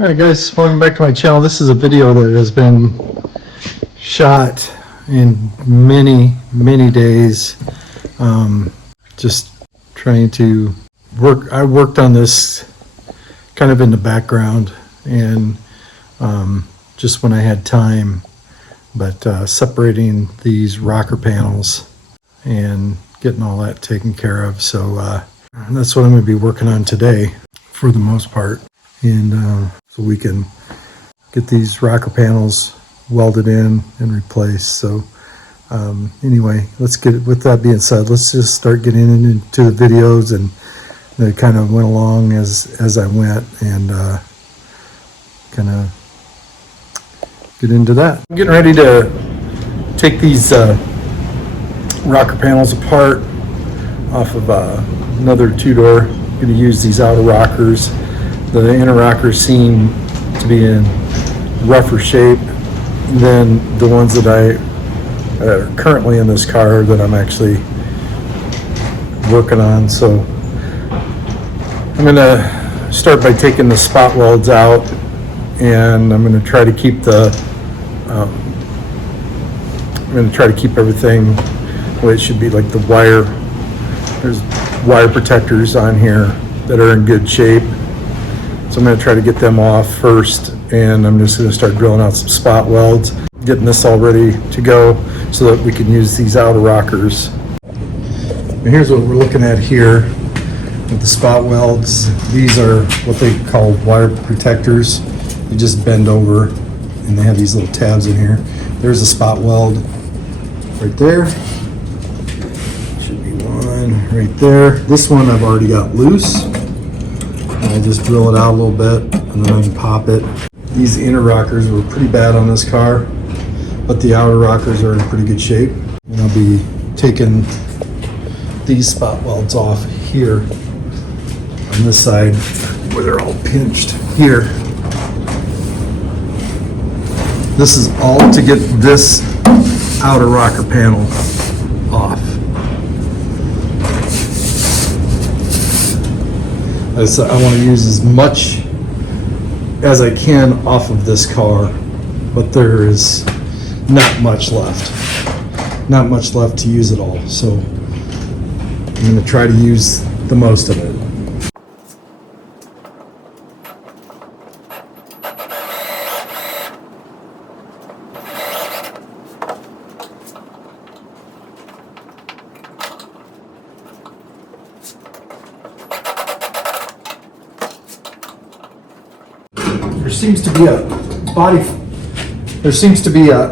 Alright guys, welcome back to my channel. This is a video that has been shot in many days. Just trying to work. I worked on this kind of in the background and just when I had time, but separating these rocker panels and getting all that taken care of. So that's what I'm going to be working on today for the most part. And so we can get these rocker panels welded in and replaced. So anyway, let's get it. With that being said, let's just start getting into the videos, and they kind of went along as I went, and kind of get into that. I'm getting ready to take these rocker panels apart off of another two-door. I'm going to use these outer rockers. The inner rockers seem to be in rougher shape than the ones that are currently in this car that I'm actually working on. So I'm going to start by taking the spot welds out, and I'm going to try to keep everything the way it should be, like the wire. There's wire protectors on here that are in good shape. So I'm going to try to get them off first, and I'm just going to start drilling out some spot welds, getting this all ready to go so that we can use these outer rockers. And here's what we're looking at here with the spot welds. These are what they call wire protectors. You just bend over and they have these little tabs in here. There's a spot weld right there. Should be one right there. This one I've already got loose. I just drill it out a little bit and then I can pop it. These inner rockers were pretty bad on this car, but the outer rockers are in pretty good shape. And I'll be taking these spot welds off here on this side where they're all pinched here. This is all to get this outer rocker panel off. I want to use as much as I can off of this car, but there is not much left. Not much left to use at all. So I'm going to try to use the most of it. There seems to be a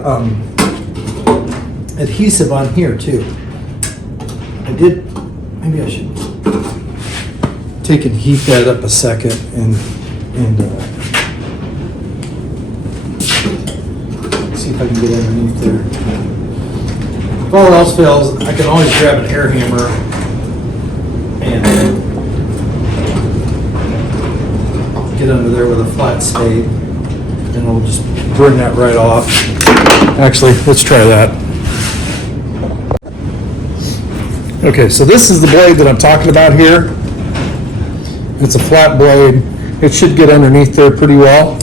adhesive on here too. Maybe I should take and heat that up a second and see if I can get underneath there. If all else fails, I can always grab an air hammer and get under there with a flat spade, and I'll just burn that right off. Actually, let's try that. Okay, so this is the blade that I'm talking about here. It's a flat blade. It should get underneath there pretty well.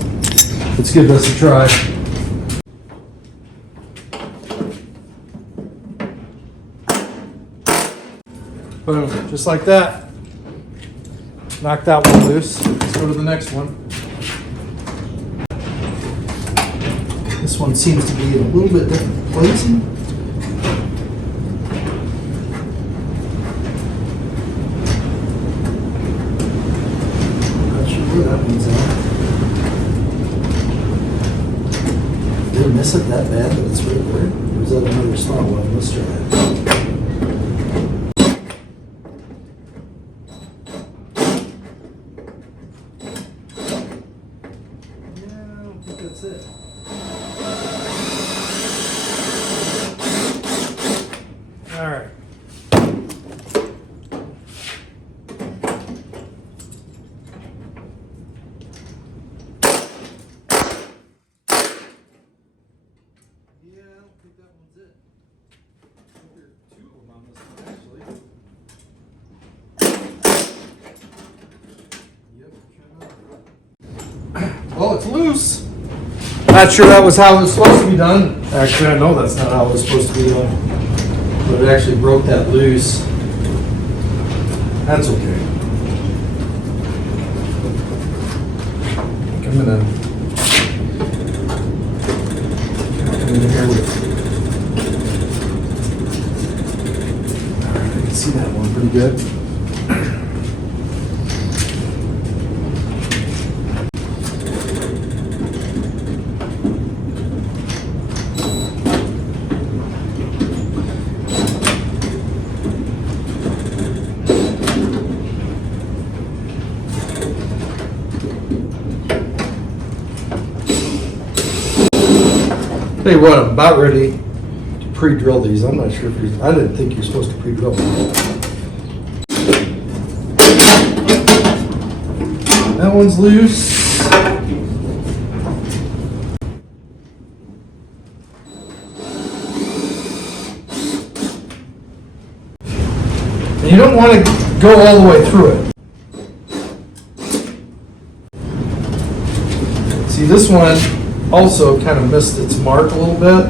Let's give this a try. Boom, just like that. Knock that one loose. Let's go to the next one. This one seems to be a little bit different placing. Not sure where that one's at. Did I miss it that bad that it's right there? Or is that another spot one? Let's try that. That's it. All right. Yeah, I don't think that one's it. I think there are two of them on this one, actually. loose. Not sure that was how it was supposed to be done. Actually, I know that's not how it was supposed to be done. But it actually broke that loose. That's okay. I'm gonna come in here with. Alright, I can see that one pretty good. Tell you what, I'm about ready to pre-drill these. I'm not sure if you're, I didn't think you're supposed to pre-drill them. That one's loose. And you don't want to go all the way through it. See, this one also kind of missed its mark a little bit.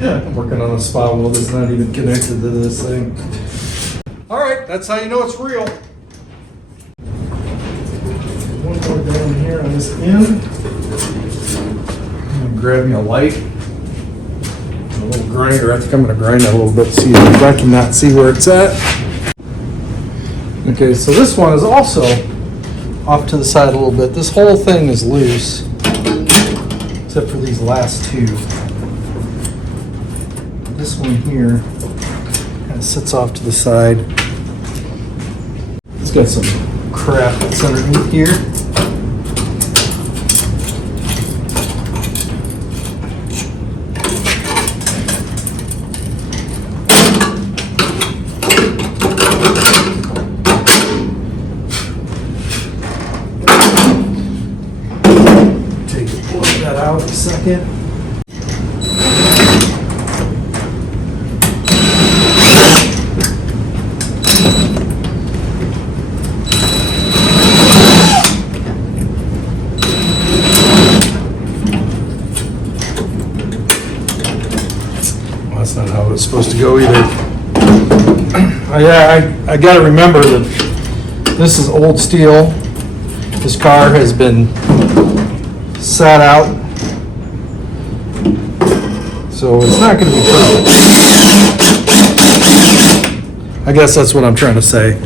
I'm working on a spot wheel that's not even connected to this thing. All right, that's how you know it's real. One more down here on this end. Grab me a light, a little grinder. I think I'm going to grind that a little bit, see if I cannot see where it's at. Okay, so this one is also off to the side a little bit. This whole thing is loose, except for these last two. This one here kind of sits off to the side. It's got some crap that's underneath here. Out a second. Well, that's not how it was supposed to go either. I got to remember that this is old steel. This car has been sat out. So it's not going to be perfect. I guess that's what I'm trying to say.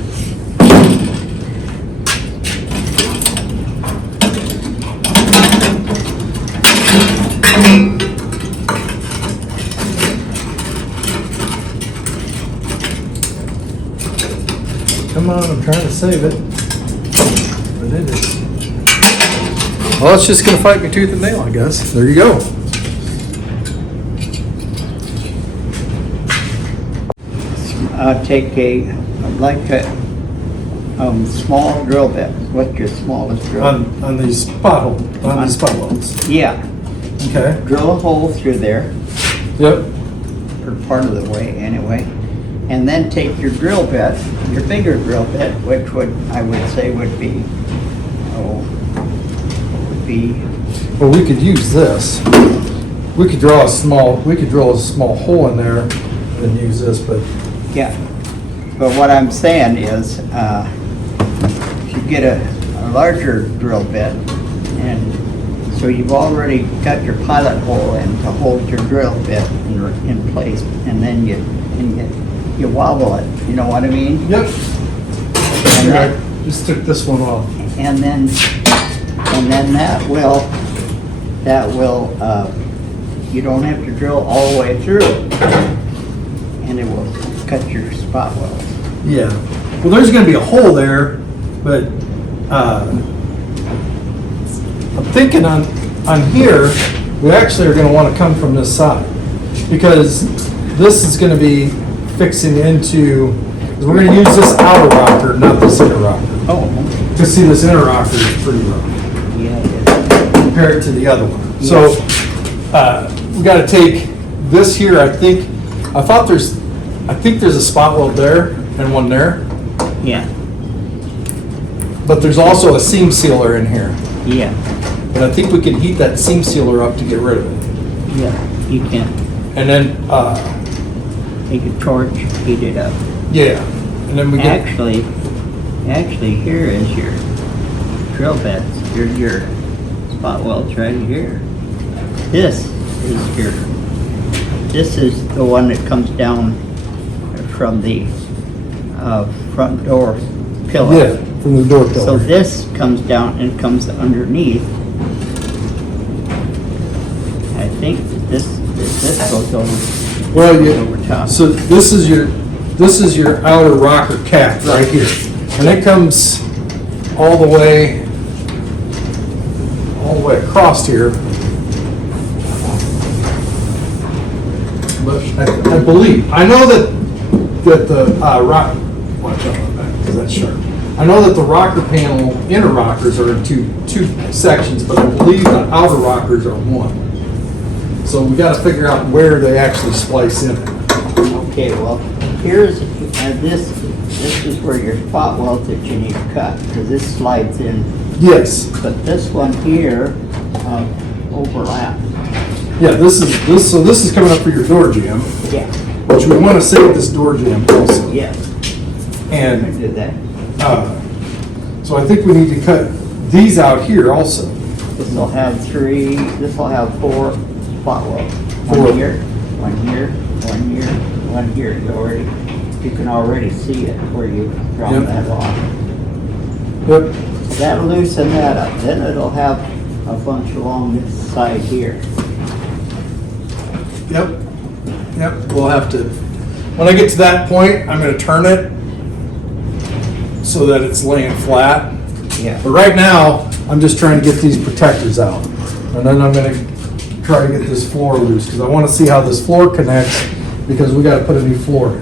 Come on, I'm trying to save it. But it is. Well, it's just going to fight me tooth and nail, I guess. There you go. Take a small drill bit. What's your smallest drill? On these spot welds. Yeah. Okay. Drill a hole through there. Yep. For part of the way, anyway. And then take your drill bit, your bigger drill bit, which I would say would be. Well, we could use this. We could drill a small hole in there and use this, but. Yeah, but what I'm saying is, if you get a larger drill bit, and so you've already got your pilot hole in to hold your drill bit in place, and then you wobble it. You know what I mean? Yep. And I just took this one off. And then that will. You don't have to drill all the way through, and it will cut your spot welds. Yeah. Well, there's going to be a hole there, but I'm thinking on here, we actually are going to want to come from this side, because this is going to be fixing into, we're going to use this outer rocker, not this inner rocker. Oh. Because see, this inner rocker is pretty rough Yeah, it is. compared to the other one. So, we gotta take this here, I think there's a spot weld there and one there, Yeah, but there's also a seam sealer in here. yeah, And I think we can heat that seam sealer up to get rid of it. yeah, you can And then, take a torch, heat it up. yeah, and then we get, Actually, here is your drill bits. Here's your spot welds right here. This is the one that comes down from the front door pillar. yeah, from the door So pillar. this comes down and comes underneath. I think that this goes over. Well, over top. so this is your outer rocker cap right here. And it comes all the way across here. But I believe, I know that the rock, watch out on that, because that's sharp. I know that the rocker panel, inner rockers are in two sections, but I believe the outer rockers are one. So we gotta figure out where they actually splice in. Okay, well, here's, this is where your spot weld that you need to cut, because this slides in. Yes, But this one here, overlaps. yeah, so this is coming up for your door jamb, Yeah. which we wanna save this door jamb also. Yes. I And, did that. so I think we need to cut these out here also. This will have four spot welds. Four. One here, one here, one here, one here. You can already see it where you drop Yep. that off. Yep, That'll loosen that up. Then it'll have a bunch along this side here. yep, we'll have to, when I get to that point, I'm gonna turn it so that it's laying flat. Yeah. But right now, I'm just trying to get these protectors out. And then I'm gonna try to get this floor loose, because I wanna see how this floor connects, because we gotta put a new floor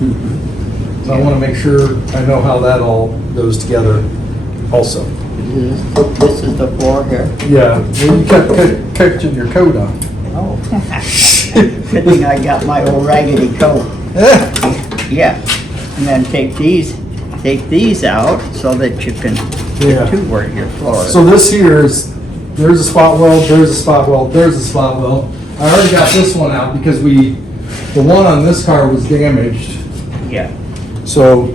in. So I wanna make sure I know how that all goes together also. This is the floor here. Yeah, well, you kept catching your coat on. Oh. Good thing I got my old raggedy coat. Yeah. And then take these out so that you can Yeah. get to where your floor is. So this here is, there's a spot weld, there's a spot weld, there's a spot weld. I already got this one out because the one on this car was damaged. Yeah, So,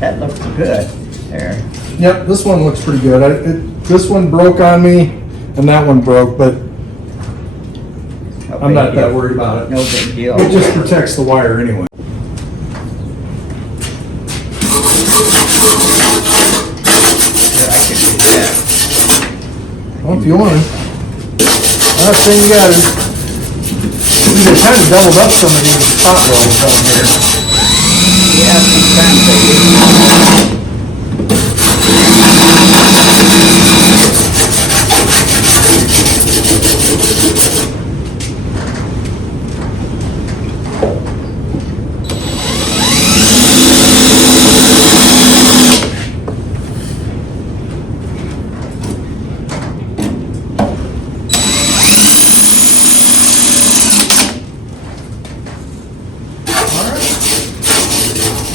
that looks good there. yep, this one looks pretty good. This one broke on me and that one broke, but No I'm big not that deal. worried about it. No big deal. It just protects the wire anyway. Yeah, I can do that. Well, if you want to. I'm not saying you got to. They kind of doubled up some of these spot welds on here. Yeah, sometimes they do.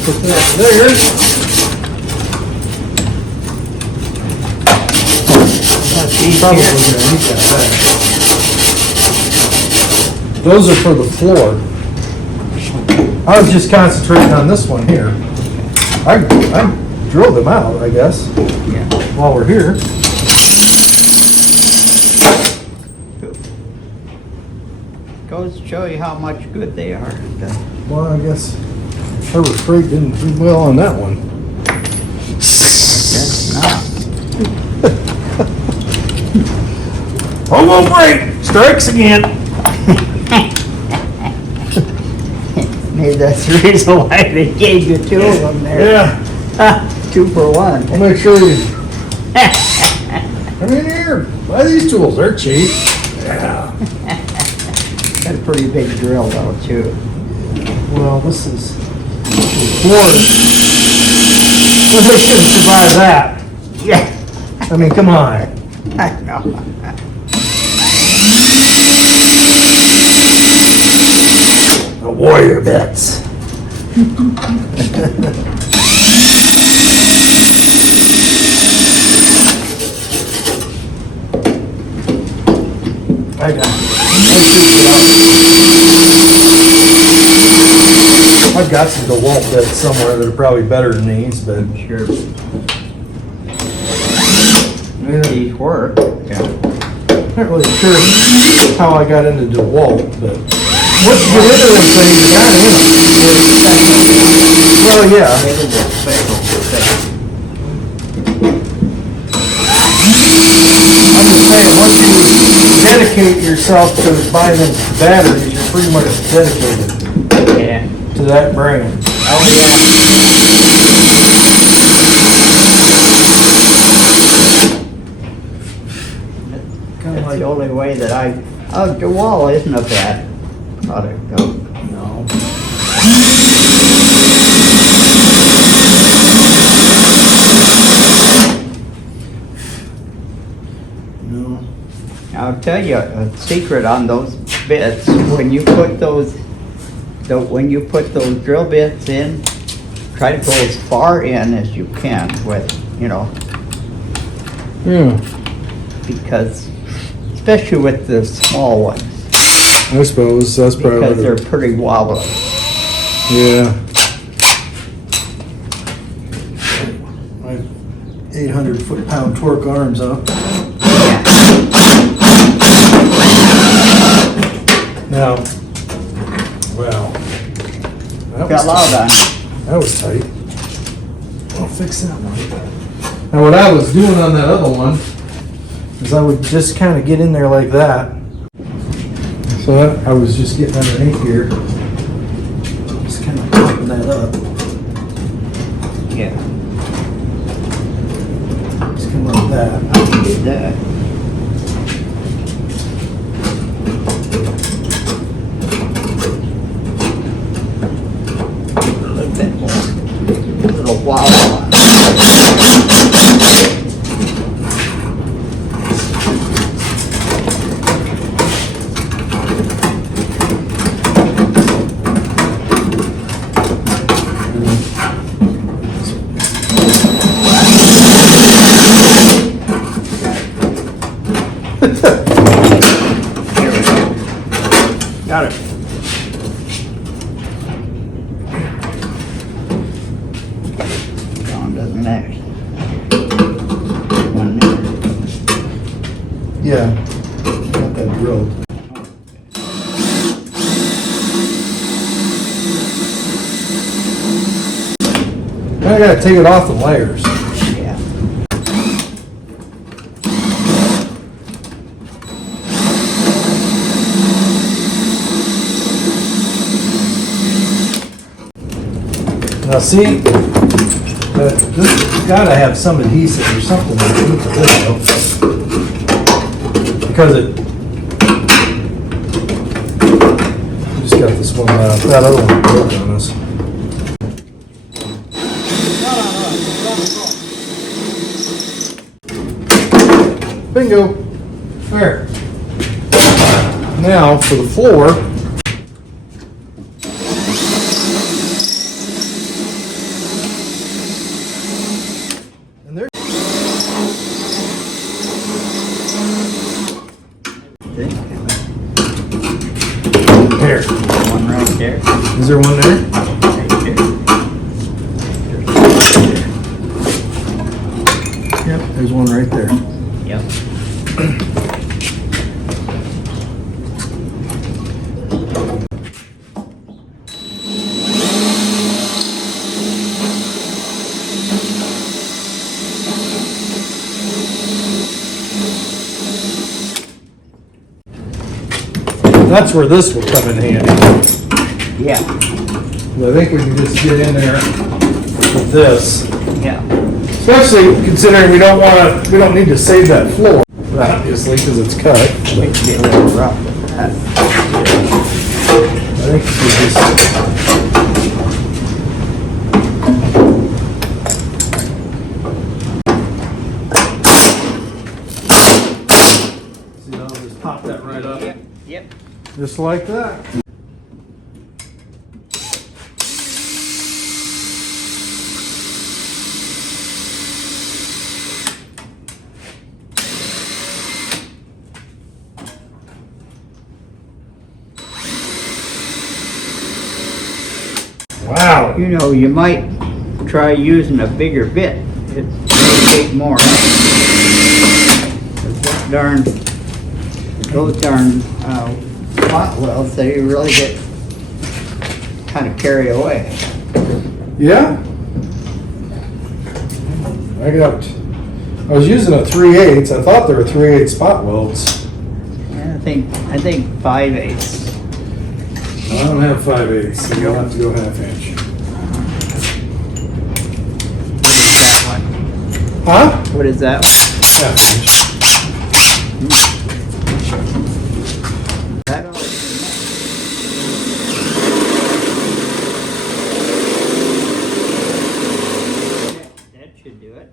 Put that there. These Probably here. gonna need that back. Those are for the floor. I was just concentrating on this one here. I drilled them out, I guess, Yeah. while we're here. Goes to show you how much good they are. Well, I guess Harbor Freight didn't do well on that one. That's not. Homo Freight strikes again. Maybe that's the reason why they gave you two of them there. Yeah, 2 for 1. I'll make sure you. Come in here, buy these tools, they're cheap. Yeah. Got a pretty big drill though too. Well, this is Florida. Well, they shouldn't survive that. Yeah, I mean, come on. I know. warrior bits. I got I've got some DeWalt bits somewhere that are probably better than these, but Sure. These work. Yeah. not really sure how I got into DeWalt, but once you get into them things, you got in them. Well, yeah. I'm just saying, once you dedicate yourself to buying them batteries, you're pretty much dedicated Yeah. to that brand. Oh, yeah. Kind of That's like, the only way that DeWalt isn't a bad product though. no. No. I'll tell you a secret on those bits. When you put those drill bits in, try to go as far in as you can with, Yeah, because, especially with the small ones, I suppose that's because probably, they're pretty wobbly. yeah. My 800 foot-pound torque arms up. Yeah. Now, wow. That Got was loud tight. on. That was tight. I'll fix that one. Now what I was doing on that other one is I would just kind of get in there like that. So I was just getting underneath here. Just kind of popping that up. Yeah. Just kind of like that. I can do that. A little bit more. A little wobble on. Here we go. Got it. John doesn't matter. One there. Yeah. Got that drilled. Now I gotta take it off the layers. Yeah. Now see, this gotta have some adhesive or something underneath the window. Because it, I just got this one out, that other one broke on us. Bingo, there. Now for the floor. And there. Here. One right there. Is there one there? Right there. Yep, there's one right there. Yep. That's where this will come in handy. Yeah. I think we can just get in there with this. Yeah. Especially considering we don't need to save that floor, obviously, because it's cut. We can be a little rough with that. I think we just. See, I'll just pop that right up. Yep. Just like that. You know, you might try using a bigger bit. It may take more. Those darn spot welds, they really get kind of carry away. Yeah? I was using a 3/8. I thought they were 3/8 spot welds. Yeah, I think 5/8. I don't have 5/8, so you'll have to go half inch. What is that one? Huh? Half inch. That all? That should do it.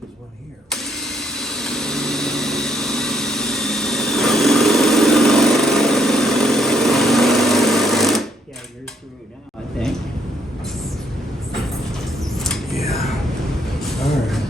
There's one here. Yeah, you're through now, I think. Yeah. All right.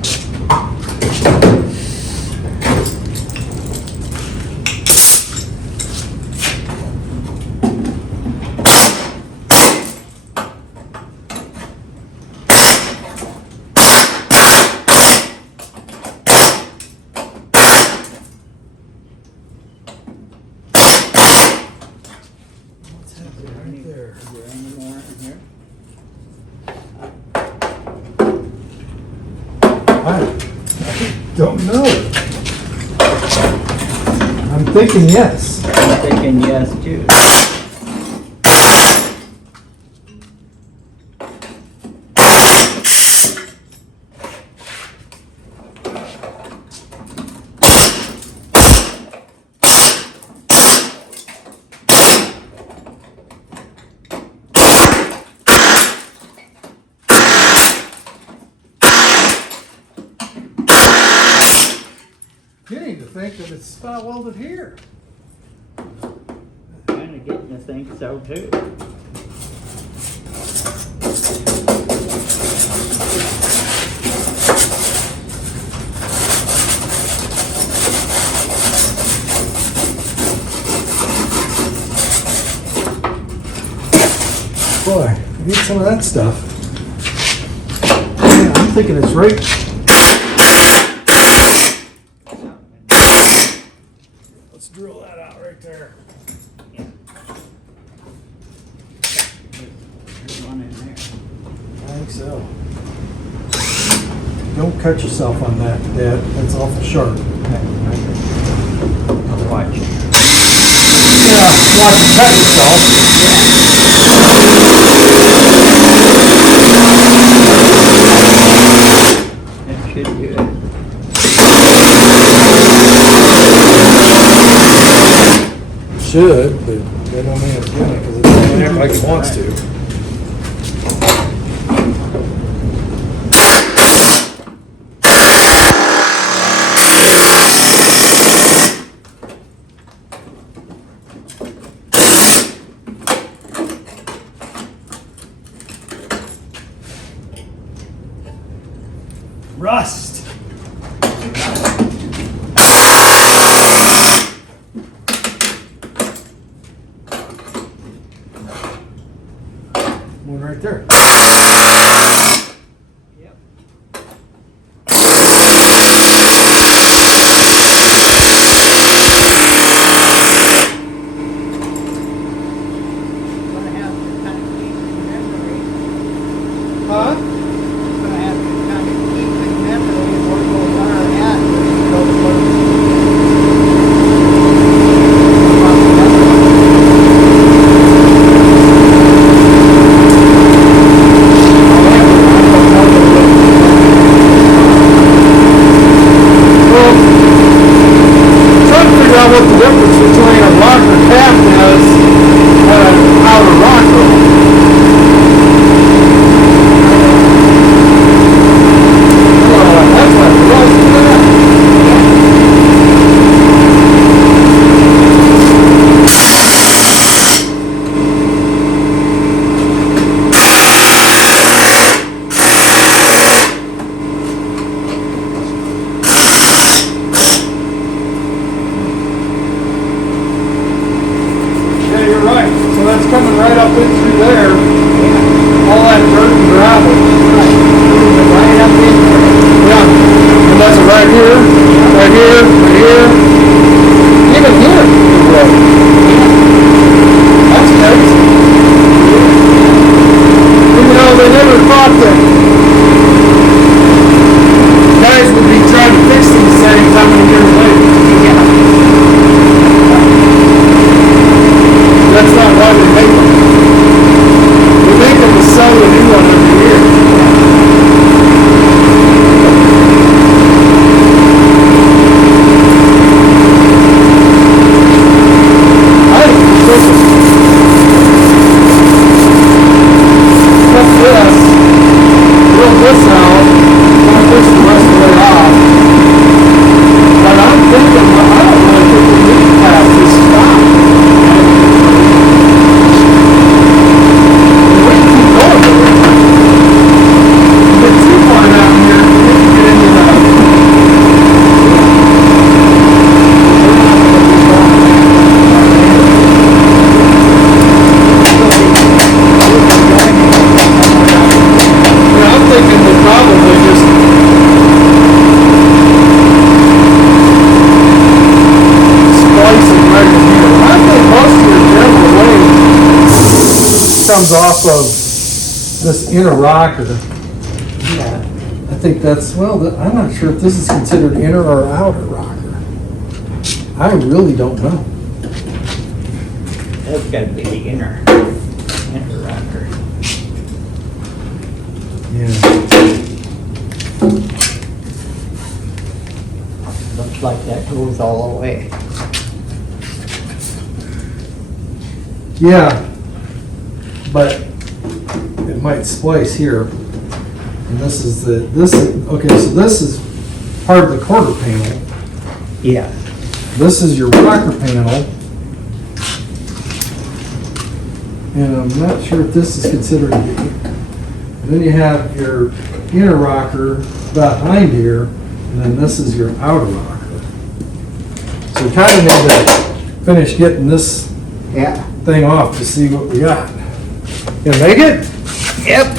What's happening right there? Is there any more in here? I don't know. I'm thinking yes. I'm thinking yes too. Beginning to think that it's spot welded here. Kind of getting to think so too. Boy, I need some of that stuff. Yeah, I'm thinking it's right. Let's drill that out right there. There's one in there. I think so. Don't cut yourself on that, Dad. That's awful sharp. I'll watch. Yeah, watch you cut yourself. That should do it. Should, but that don't mean it's gonna, because it doesn't act like it wants to. Rust. One right there. Yep. Gonna have to kind of keep in memory. Huh? Gonna have to kind of keep in memory where those are at. Trying to figure out what the difference between a rocker cap is and an outer rocker. so that's coming right up in through there. All that dirt and gravel. Right up in there. Yeah. And that's right here, right here, right here. Even here. That's crazy. You know, they never thought that guys would be trying to fix these things how many years later. Yeah. That's not why they make them. They make them to sell a new one every year. I think it's ridiculous. Cut this, drill this out, cut this the rest of the way off. But I'm thinking, I don't really think we need past this stop. We can keep going with it. You get too far down here, you need to get into I'm thinking they probably just splice it right in here. I think most of your general weight comes off of this inner rocker. Yeah. I think that's, well, I'm not sure if this is considered inner or outer rocker. I really don't know. That's gotta be the inner rocker. Yeah. Looks like that goes all the way. Yeah, but it might splice here. And this is okay, so this is part of the quarter panel. Yeah. This is your rocker panel. And I'm not sure if this is considered. Then you have your inner rocker behind here, and then this is your outer rocker. So we kind of need to finish getting this Yeah. thing off to see what we got. You make it? Yep.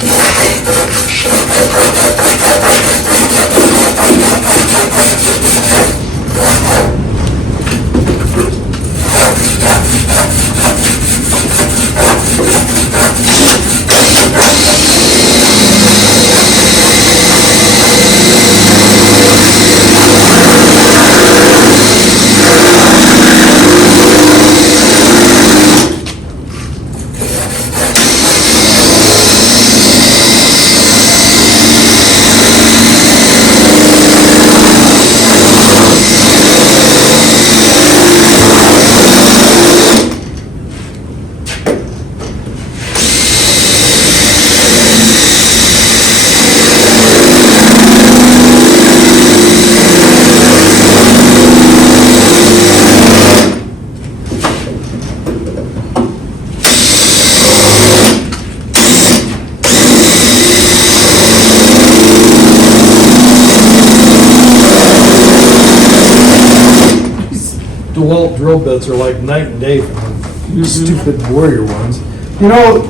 DeWalt drill bits are like night and day from the stupid Warrior ones. You know,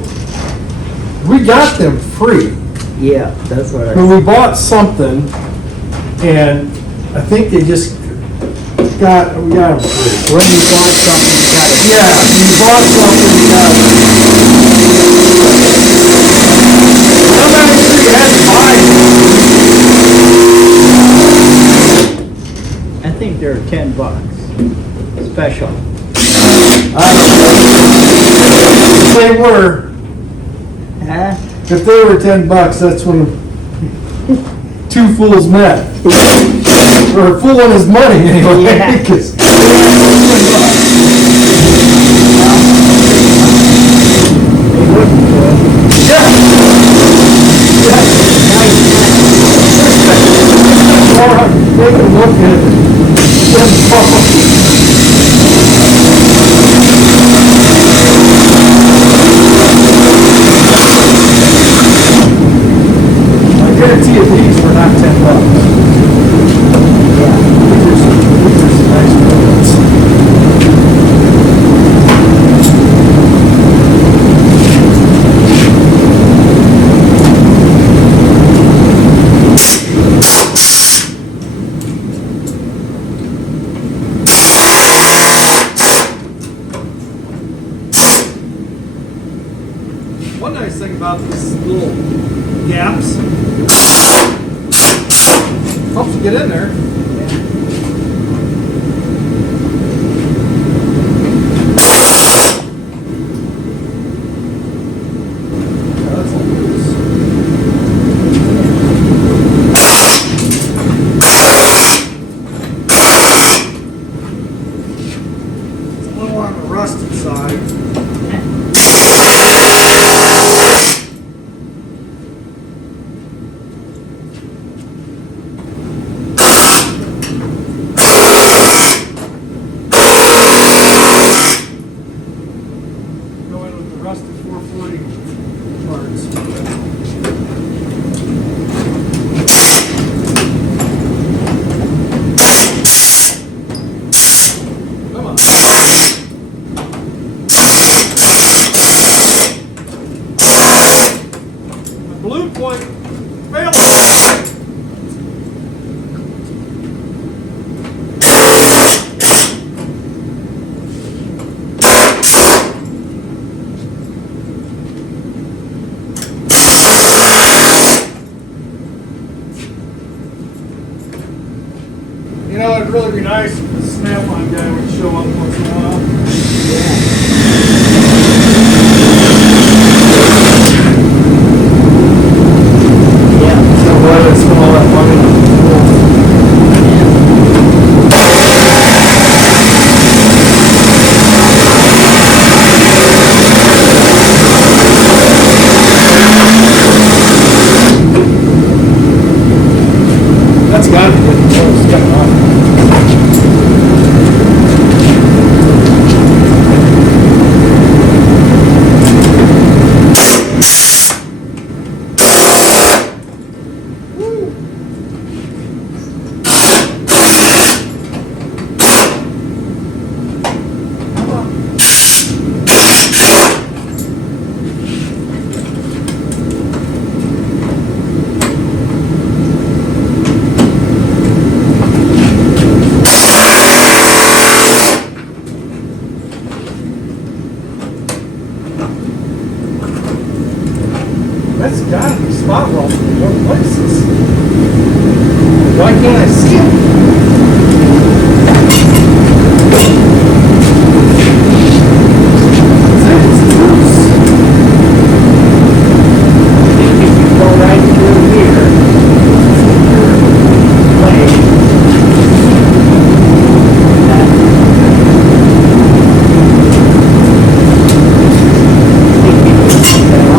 we got them free, Yeah, that's what but we bought something, and I think they just we got them free. when you buy something, you gotta. Yeah, we bought something, we got it. I'm not even sure you had to buy it. I think they're $10. Special. If they were, Huh? if they were $10, that's when two fools met. Or a fool on his money anyway. Yeah. 'Cause- They wouldn't do it. Yeah. Or they can look at them. I guarantee you these were not $10. Yeah. These are some nice ones. One nice thing about these little gaps, helps you get in there. You know, it'd really be nice if the Snap-on guy would show up once in a while. Yeah. So why they spend all that money on that's gotta be getting close, getting off. That's gotta be spot welded in more places. Why can't I see it? It's loose. I think if you go right through here, blade, that, I think you can put that on.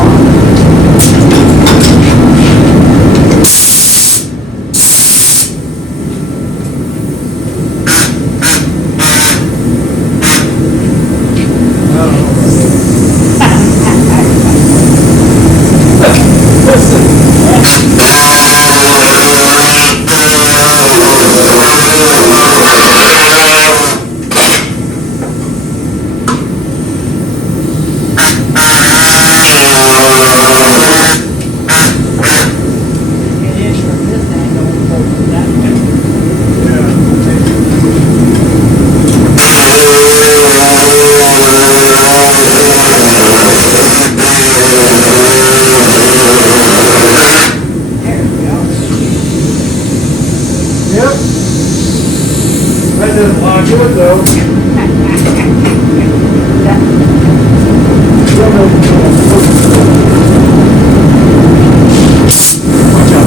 That doesn't lock it though. Watch out.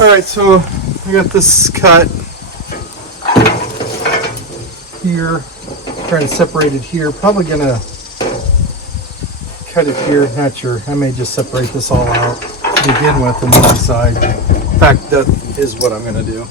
Alright, so I got this cut here, trying to separate it here. Probably gonna cut it here, not sure. I may just separate this all out to begin with on one side. In fact, that is what I'm gonna do.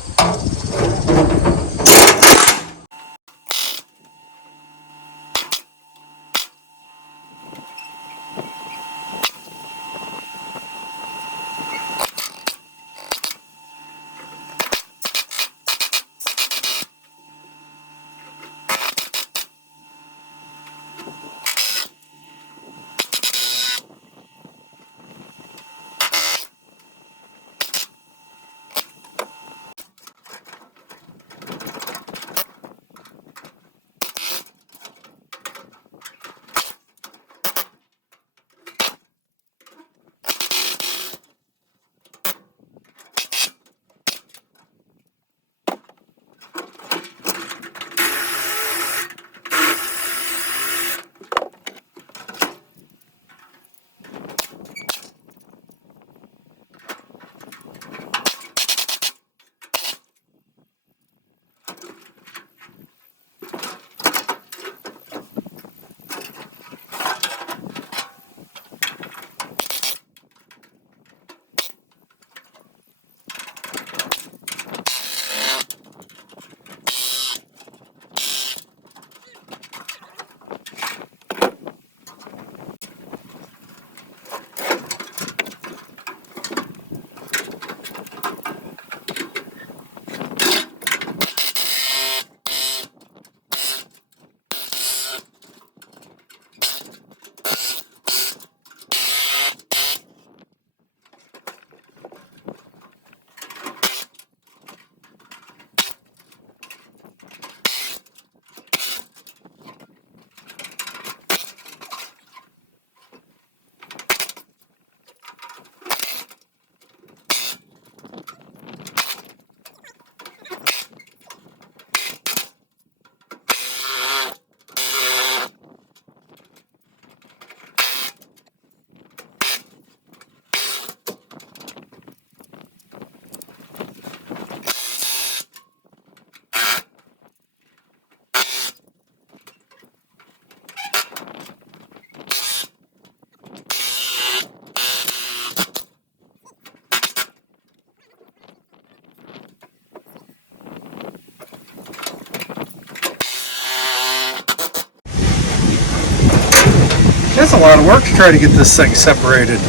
That's a lot of work to try to get this thing separated.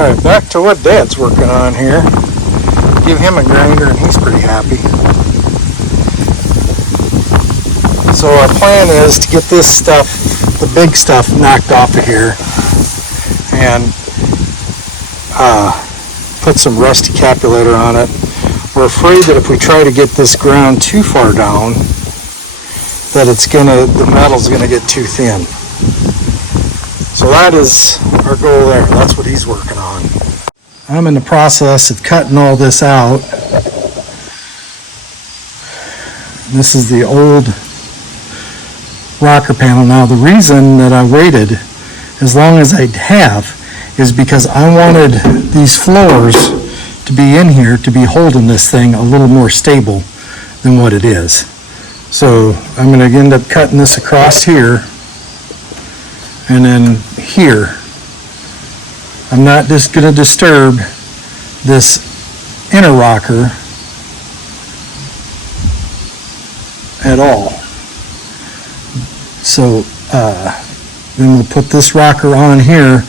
Alright, back to what Dad's working on here. Give him a grinder and he's pretty happy. So our plan is to get this stuff, the big stuff, knocked off of here and put some rusty capulator on it. We're afraid that if we try to get this ground too far down, that the metal's gonna get too thin. So that is our goal there. That's what he's working on. I'm in the process of cutting all this out. This is the old rocker panel. Now the reason that I waited as long as I have is because I wanted these floors to be in here to be holding this thing a little more stable than what it is. So I'm going to end up cutting this across here and then here. I'm not just going to disturb this inner rocker at all. So then we'll put this rocker on here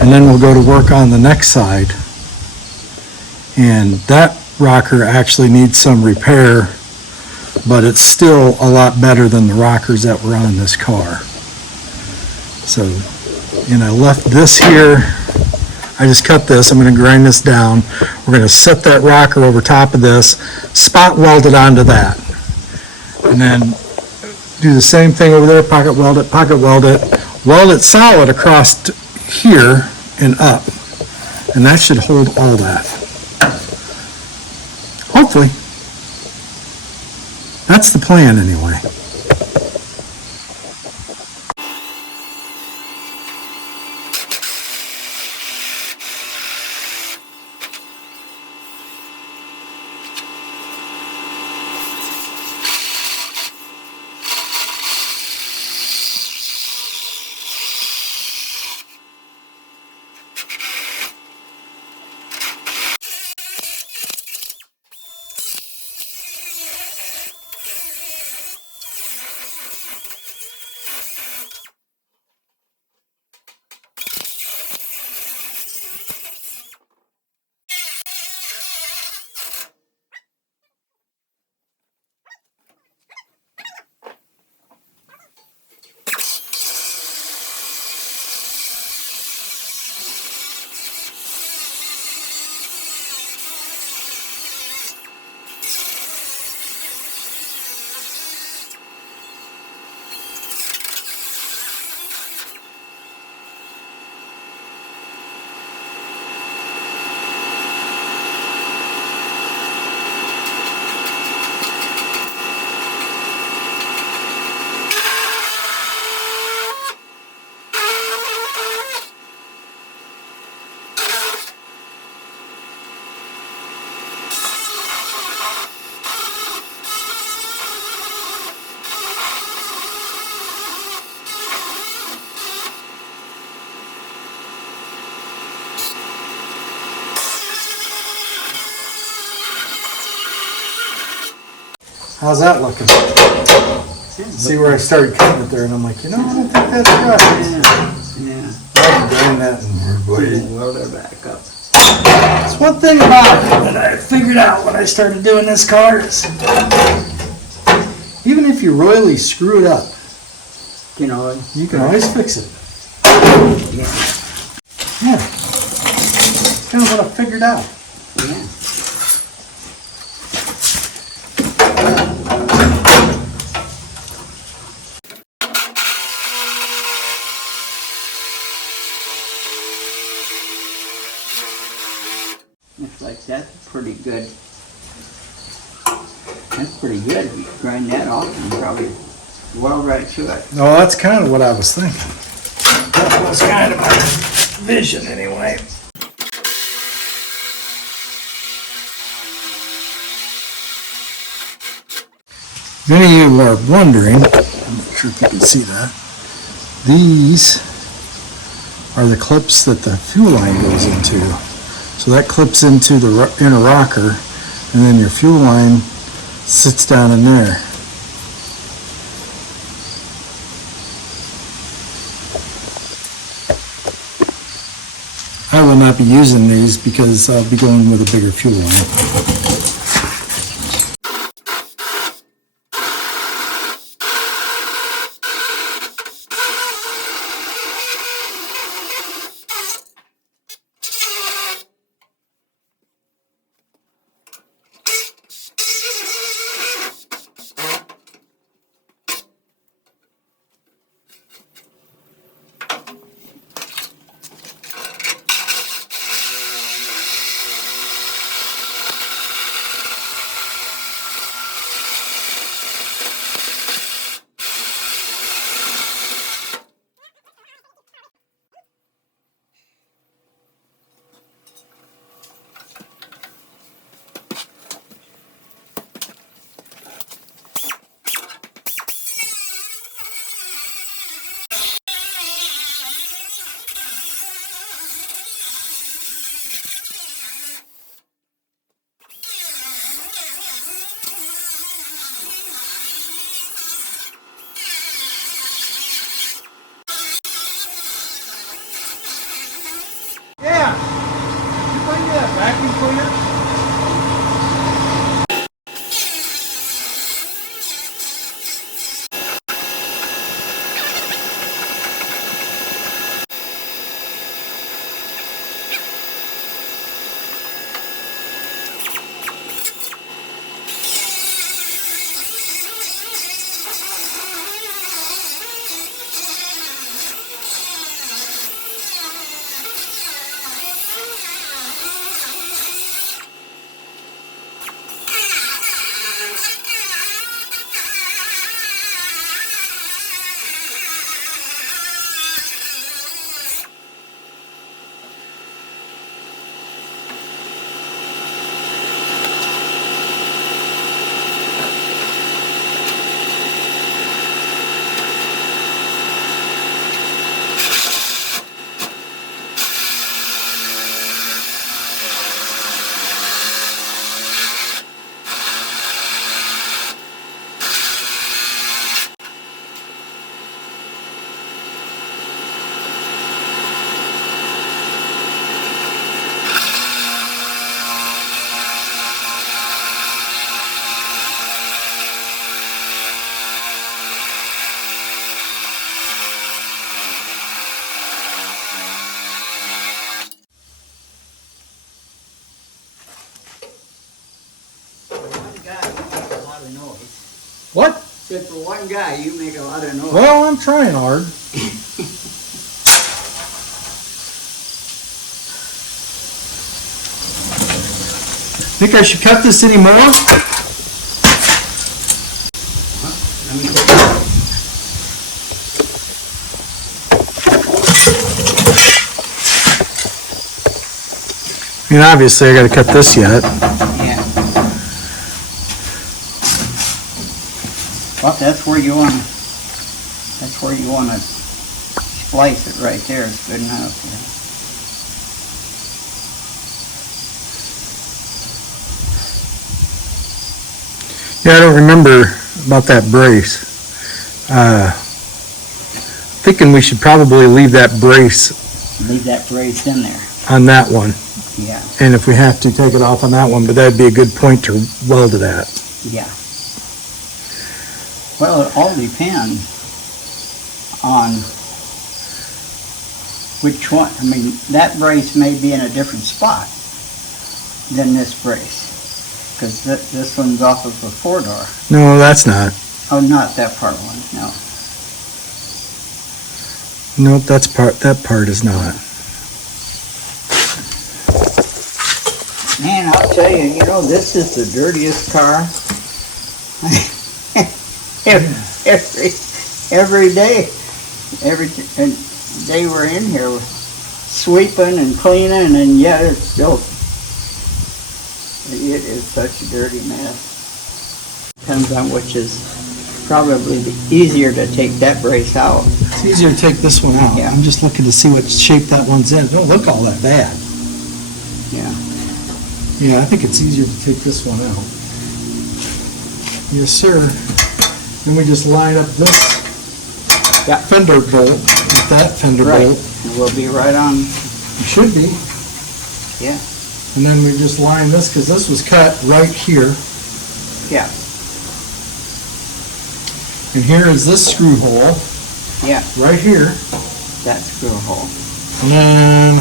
and then we'll go to work on the next side. And that rocker actually needs some repair, but it's still a lot better than the rockers that were on this car. So, and I left this here. I just cut this. I'm going to grind this down. We're going to set that rocker over top of this, spot weld it onto that, and then do the same thing over there, pocket weld it solid across here and up, and that should hold all that. Hopefully. That's the plan anyway. How's that looking? See where I started cutting it there, and I'm like, I don't think that's right. Yeah. I'm doing that in here, buddy. Weld it back up. That's one thing about it that I figured out when I started doing this car is, even if you royally screw it up, You know. you can always fix it. Yeah. Yeah. That's kind of what I figured out. Yeah. Looks like that's pretty good. That's pretty good. You grind that off and probably weld right to it. No, that's kind of what I was thinking. That was kind of my vision anyway. Many of you are wondering, I'm not sure if you can see that, these are the clips that the fuel line goes into. So that clips into the inner rocker, and then your fuel line sits down in there. I will not be using these because I'll be going with a bigger fuel line. Yeah. You find that vacuum cleaner? What? Said for one guy, you make a lot of noise. Well, I'm trying hard. Think I should cut this anymore? Let me take it. I mean, obviously I gotta cut this yet. Yeah. Well, that's where you wanna splice it right there. It's good enough. Yeah. Yeah, I don't remember about that brace. Thinking we should probably leave that brace Leave that brace in there. on that one. Yeah, And if we have to, take it off on that one, but that'd be a good point to weld to that. yeah. Well, it all depends on which one. I mean, that brace may be in a different spot than this brace. Because this one's off of a four-door. No, that's not. Oh, not that part one, no. Nope, that part is not. Man, I'll tell you, this is the dirtiest car every day. Every day we're in here, we're sweeping and cleaning, and yet it's still, it is such a dirty mess. Depends on which is probably easier to take that brace out. It's easier to take this one out. Yeah. I'm just looking to see what shape that one's in. It don't look all that bad. Yeah. Yeah, I think it's easier to take this one out. Yes, sir. Then we just line up this Yeah. fender bolt with that fender Right. bolt. And we'll be right on It should be. Yeah, And then we just line this, because this was cut right here. yeah, And here is this screw hole, yeah, right here. that screw hole. And then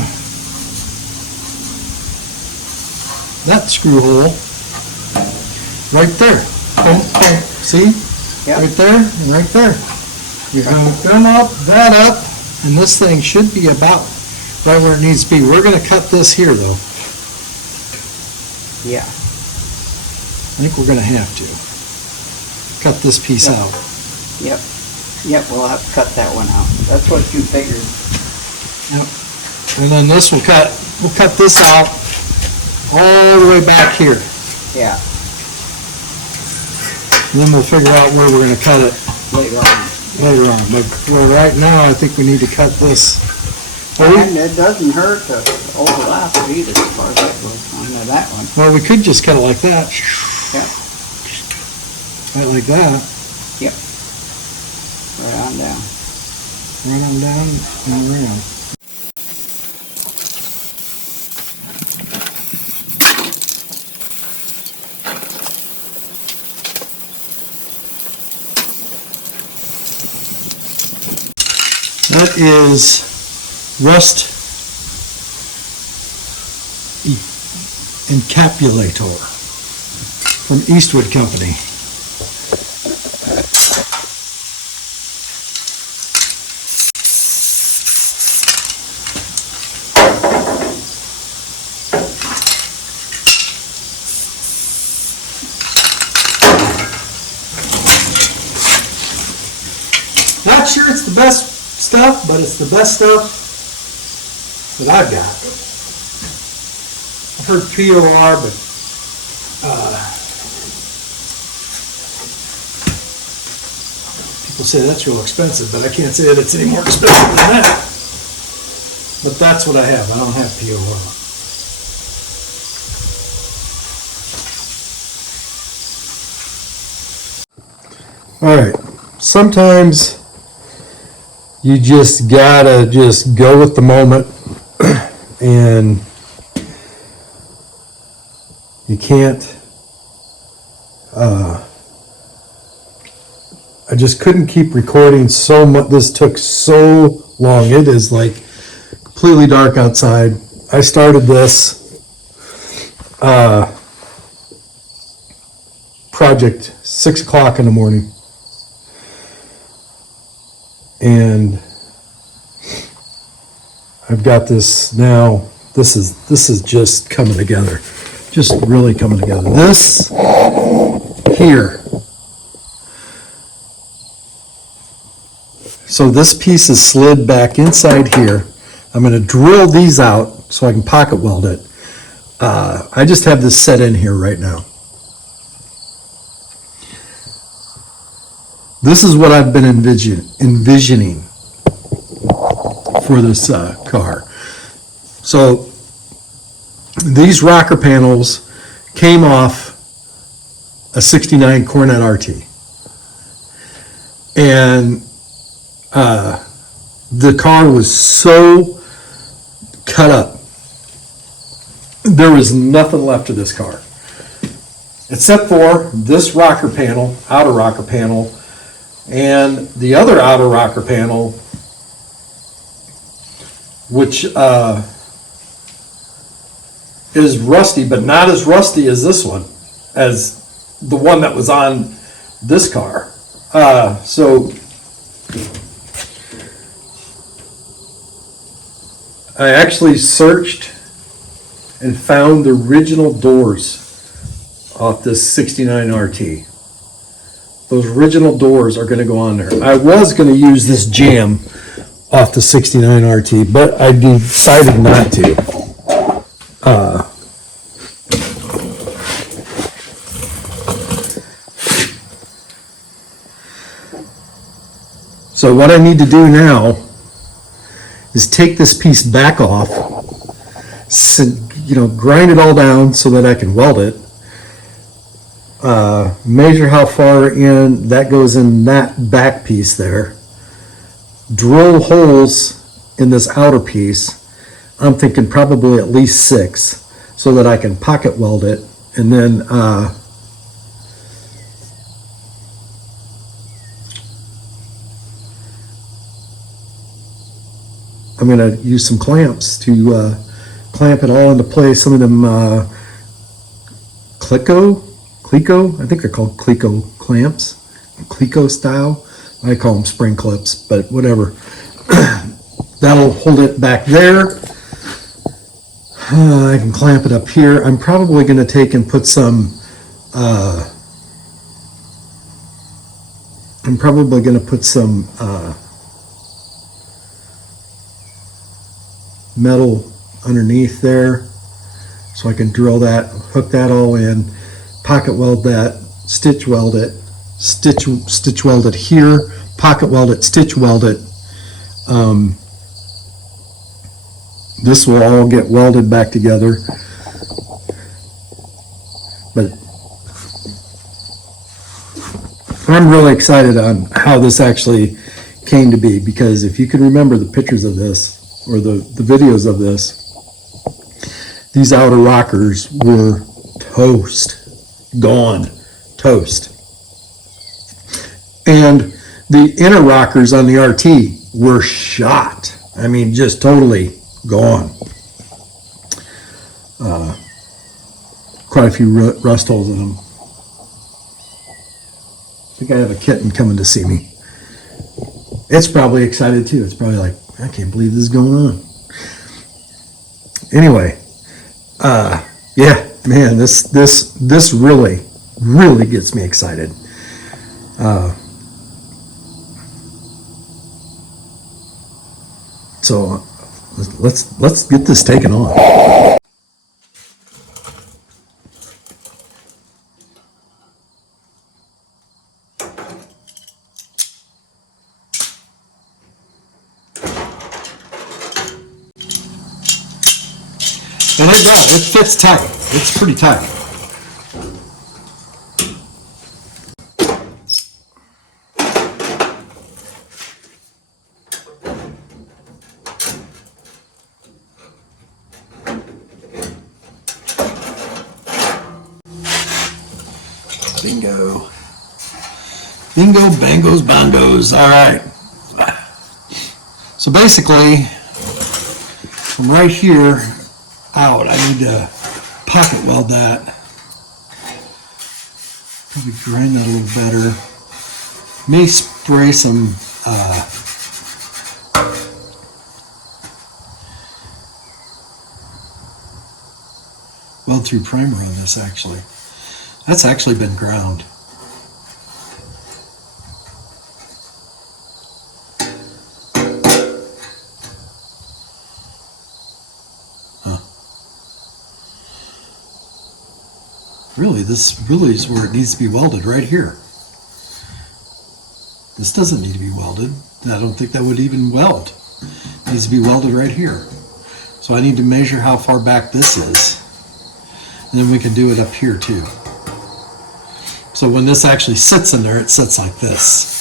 that screw hole, right there. Boom, boom. See? Yeah. Right there and right there. You're gonna come up, that up, and this thing should be about right where it needs to be. We're gonna cut this here though. Yeah, I think we're gonna have to. Cut this piece Yeah. out. yep, yep, we'll have to cut that one out. That's what you figured. And then this we'll cut this out all the way back here. Yeah, And then we'll figure out where we're gonna cut it later on. later on. But for right now, I think we need to cut this. And it doesn't hurt to overlap it either, as far as that goes, on that one. Well, we could just cut it like that. Yeah. Right like that. Right on down. Right on down and around. That is rust encapsulator from Eastwood Company. Not sure it's the best stuff, but it's the best stuff that I've got. I've heard POR, but people say that's real expensive, but I can't say that it's any more expensive than that. But that's what I have. I don't have POR. All right. Sometimes you just gotta just go with the moment, and you can't. I just couldn't keep recording so much. This took so long. It is like completely dark outside. I started this project 6 o'clock in the morning. And I've got this now. This is just coming together, just really coming together. This here. So this piece is slid back inside here. I'm going to drill these out so I can pocket weld it. I just have this set in here right now. This is what I've been envisioning for this car. So these rocker panels came off a 69 Coronet RT. And the car was so cut up. There was nothing left of this car. Except for this rocker panel, outer rocker panel, and the other outer rocker panel, which is rusty, but not as rusty as this one, as the one that was on this car. So I actually searched and found the original doors off this 69 RT. Those original doors are going to go on there. I was going to use this jam off the 69 RT, but I decided not to. So what I need to do now is take this piece back off, grind it all down so that I can weld it. Measure how far in that goes in that back piece there. Drill holes in this outer piece. I'm thinking probably at least 6 so that I can pocket weld it. And then I'm going to use some clamps to clamp it all into place. Some of them Cleco, I think they're called Cleco clamps, Cleco style. I call them spring clips, but whatever. That'll hold it back there. I can clamp it up here. I'm probably going to take and put some metal underneath there so I can drill that, hook that all in, pocket weld that, stitch weld it here, pocket weld it, stitch weld it. This will all get welded back together. But I'm really excited on how this actually came to be, because if you can remember the pictures of this or the videos of this, these outer rockers were toast, gone, toast. And the inner rockers on the RT were shot. I mean, just totally gone. Quite a few rust holes in them. I think I have a kitten coming to see me. It's probably excited too. It's probably like, I can't believe this is going on. Anyway, yeah, man, this really gets me excited. So let's get this taken on. And it does. It fits tight. It's pretty tight. Bingo. Bingo, bangos, bongos. All right. So basically, from right here out, I need to pocket weld that. Probably grind that a little better. May spray some weld through primer on this actually. That's actually been ground. Really, this really is where it needs to be welded, right here. This doesn't need to be welded. I don't think that would even weld. It needs to be welded right here. So I need to measure how far back this is. And then we can do it up here too. So when this actually sits in there, it sits like this.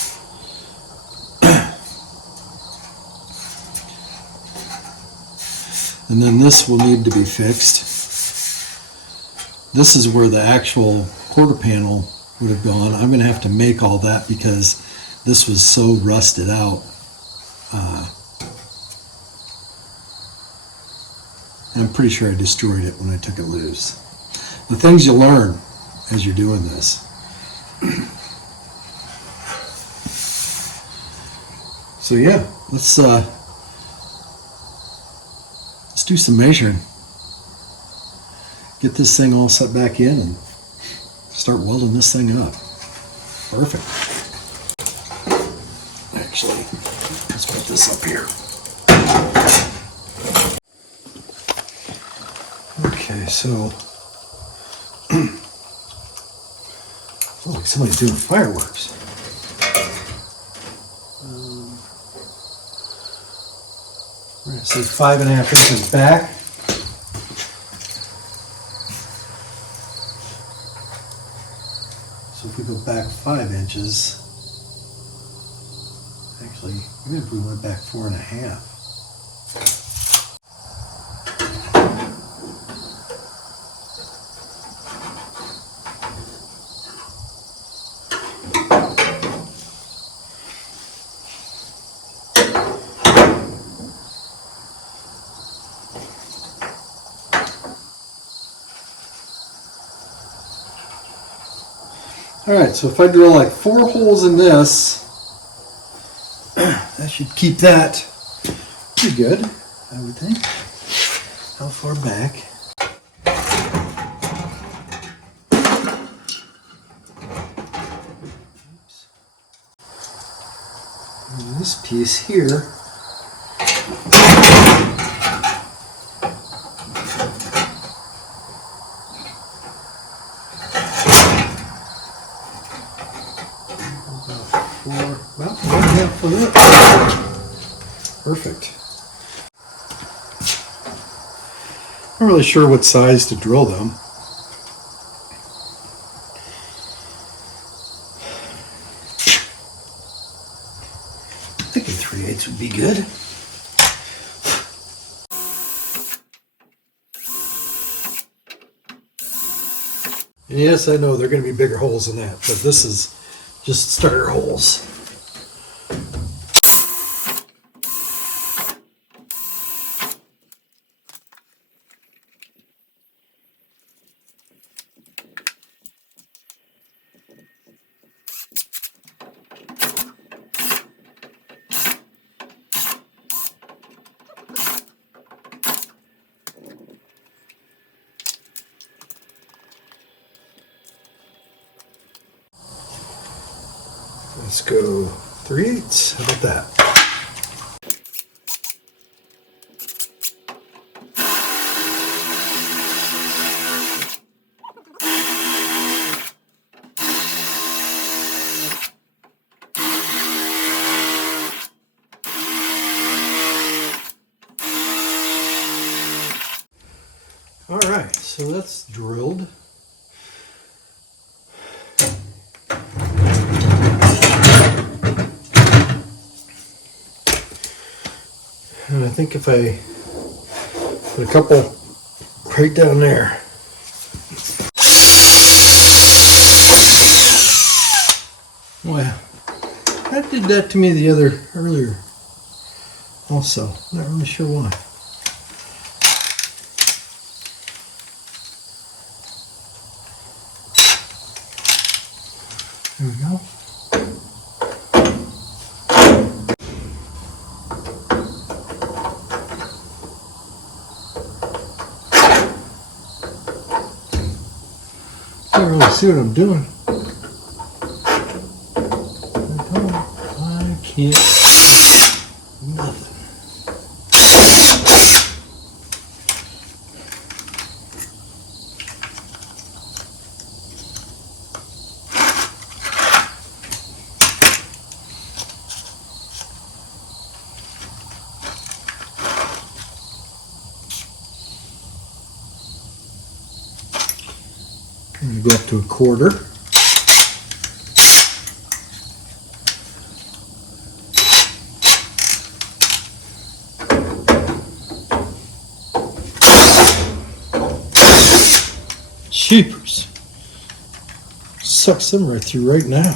And then this will need to be fixed. This is where the actual quarter panel would have gone. I'm going to have to make all that because this was so rusted out. I'm pretty sure I destroyed it when I took it loose. The things you learn as you're doing this. So yeah, let's do some measuring. Get this thing all set back in and start welding this thing up. Perfect. Actually, let's put this up here. Okay, so looks like somebody's doing fireworks. We're going to say 5.5 inches back. So if we go back 5 inches, actually, even if we went back 4.5. All right, so if I drill like 4 holes in this, that should keep that pretty good, I would think. How far back? Oops. And this piece here. Well, 1.5 foot. Perfect. Not really sure what size to drill them. Thinking 3/8 would be good. And yes, I know they're going to be bigger holes than that, but this is just starter holes. Let's go 3/8. How about that? All right, so that's drilled. And I think if I put a couple right down there. Wow, that did that to me earlier also. Not really sure why. There we go. Can't really see what I'm doing. I can't see nothing. I'm going to go up to 1/4. Jeepers. Sucks them right through right now.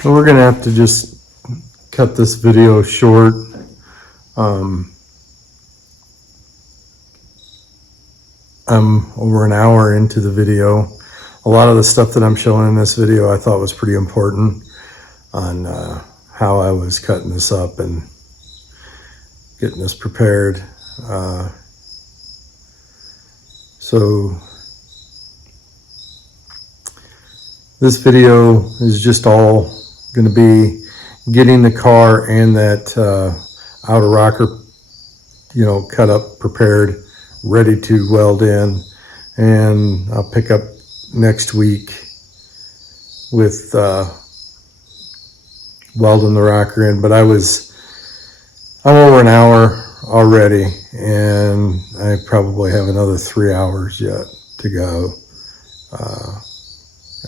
So we're going to have to just cut this video short. I'm over an hour into the video. A lot of the stuff that I'm showing in this video I thought was pretty important on how I was cutting this up and getting this prepared. So this video is just all going to be getting the car and that outer rocker, cut up, prepared, ready to weld in. And I'll pick up next week with welding the rocker in. But I'm over an hour already, and I probably have another 3 hours yet to go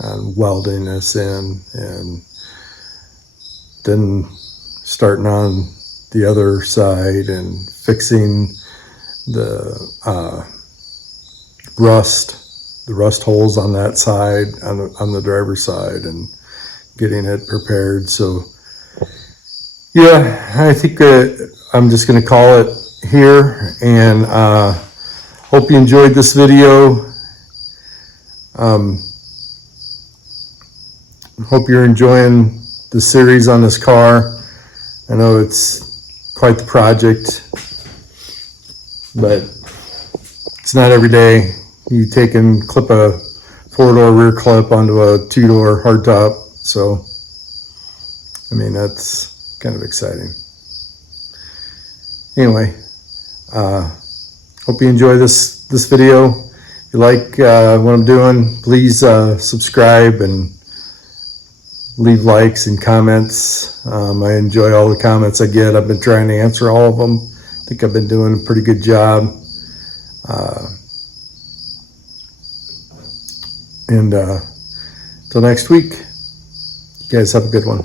on welding this in, and then starting on the other side and fixing the rust holes on that side, on the driver's side, and getting it prepared. So yeah, I think that I'm just going to call it here, and hope you enjoyed this video. Hope you're enjoying the series on this car. I know it's quite the project, but it's not every day you take and clip a 4-door rear clip onto a 2-door hardtop. So, I mean, that's kind of exciting. Anyway, hope you enjoy this video. If you like what I'm doing, please subscribe and leave likes and comments. I enjoy all the comments I get. I've been trying to answer all of them. I think I've been doing a pretty good job. And till next week, you guys have a good one.